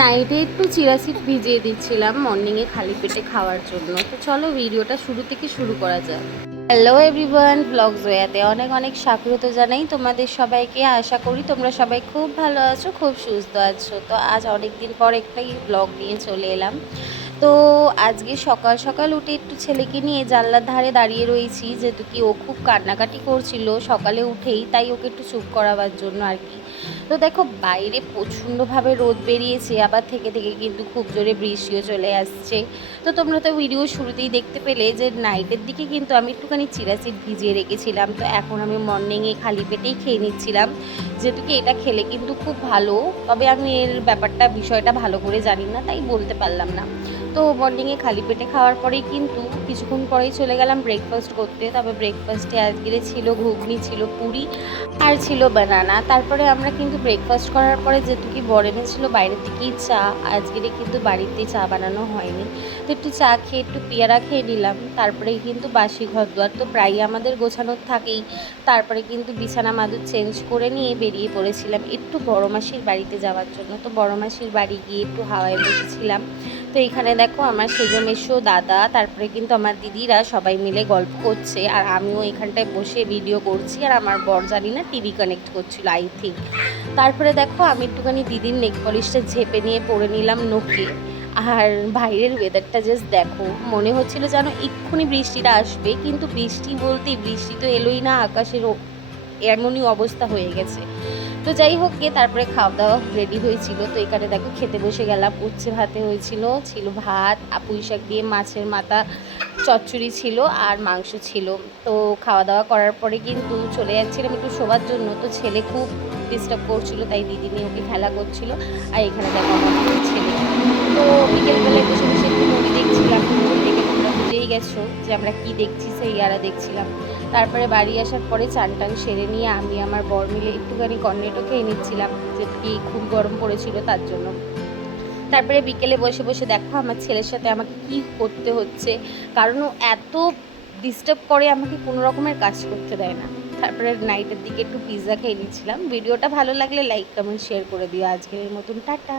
নাইটে একটু chia seed ভিজিয়ে দিচ্ছিলাম মর্নিংয়ে খালি পেটে খাওয়ার জন্য। তো চলো ভিডিওটা শুরু থেকে শুরু করা যাক। হ্যালো এভরিওয়ান, ব্লগ জয়াতে অনেক অনেক স্বাগত জানাই তোমাদের সবাইকে। আশা করি তোমরা সবাই খুব ভালো আছো, খুব সুস্থ আছো। তো আজ অনেক দিন পর একটাই ব্লগ নিয়ে চলে এলাম। তো আজকে সকাল সকাল উঠে একটু ছেলেকে নিয়ে জানলার ধারে দাঁড়িয়ে রয়েছি, যেহেতু কি ও খুব কান্নাকাটি করছিল সকালে উঠেই, তাই ওকে একটু চুপ করাবার জন্য আর কি। তো দেখো বাইরে প্রচণ্ডভাবে রোদ বেরিয়েছে, আবার থেকে থেকে কিন্তু খুব জোরে বৃষ্টিও চলে আসছে। তো তোমরা তো ভিডিও শুরুতেই দেখতে পেলে যে নাইটের দিকে কিন্তু আমি একটুখানি চিয়া সিড ভিজিয়ে রেখেছিলাম। তো এখন আমি মর্নিংয়ে খালি পেটেই খেয়ে নিচ্ছিলাম, যেহেতু কি এটা খেলে কিন্তু খুব ভালো। তবে আমি এর ব্যাপারটা বিষয়টা ভালো করে জানি না, তাই বলতে পারলাম না। তো মর্নিংয়ে খালি পেটে খাওয়ার পরেই কিন্তু কিছুক্ষণ পরেই চলে গেলাম ব্রেকফাস্ট করতে। তবে ব্রেকফাস্টে আজকে ছিল ঘুগনি, ছিল পুরি, আর ছিল বানানা। তারপরে আমরা কিন্তু ব্রেকফাস্ট করার পরে যেহেতু কি বর এনেছিল বাইরের থেকেই চা, আজকের কিন্তু বাড়িতে চা বানানো হয়নি। তো একটু চা খেয়ে একটু পেয়ারা খেয়ে নিলাম। তারপরে কিন্তু বাসি ঘর দুয়ার তো প্রায়ই আমাদের গোছানোর থাকেই। তারপরে কিন্তু বিছানা মাদুর চেঞ্জ করে নিয়ে বেরিয়ে পড়েছিলাম একটু বড় মাসির বাড়িতে যাওয়ার জন্য। তো বড় মাসির বাড়ি গিয়ে একটু হাওয়ায় বসেছিলাম। তো এখানে দেখো আমার সেজো মেশো দাদা, তারপরে কিন্তু আমার দিদিরা সবাই মিলে গল্প করছে, আর আমিও এখানটায় বসে ভিডিও করছি। আর আমার বর জানি না টিভি কানেক্ট করছিল আই থিঙ্ক। তারপরে দেখো আমি একটুখানি দিদির নেক পলিশটা ঝেপে নিয়ে পরে নিলাম নোকে। আর বাইরের ওয়েদারটা জাস্ট দেখো, মনে হচ্ছিল যেন এক্ষুনি বৃষ্টিটা আসবে, কিন্তু বৃষ্টি বলতেই বৃষ্টি তো এলোই না, আকাশের এমনই অবস্থা হয়ে গেছে। তো যাই হোক গিয়ে তারপরে খাওয়া দাওয়া রেডি হয়েছিল। তো এখানে দেখো খেতে বসে গেলাম। উচ্ছে ভাতে ছিল ভাত, পুঁই শাক দিয়ে মাছের মাথা চচ্চড়ি ছিল, আর মাংস ছিল। তো খাওয়া দাওয়া করার পরে কিন্তু চলে যাচ্ছিলাম একটু শোবার জন্য। তো ছেলে খুব ডিস্টার্ব করছিল, তাই দিদি নিয়ে ওকে খেলা করছিল। আর এখানে দেখো আমার ছেলে। তো বিকেলবেলায় বসে বসে একটু মুভি দেখছিলাম। দেখে তোমরা বুঝেই গেছো যে আমরা কি দেখছি, সেই ইয়ারা দেখছিলাম। তারপরে বাড়ি আসার পরে চান টান সেরে নিয়ে আমি আমার বর মিলে একটুখানি কর্নেটো খেয়ে নিচ্ছিলাম, যে কি খুব গরম পড়েছিল তার জন্য। তারপরে বিকেলে বসে বসে দেখো আমার ছেলের সাথে আমাকে কি করতে হচ্ছে, কারণ ও এত ডিস্টার্ব করে, আমাকে কোনো রকমের কাজ করতে দেয় না। তারপরে নাইটের দিকে একটু পিৎজা খেয়ে নিচ্ছিলাম। ভিডিওটা ভালো লাগলে লাইক কমেন্ট শেয়ার করে দিও। আজকের মতন টাটা।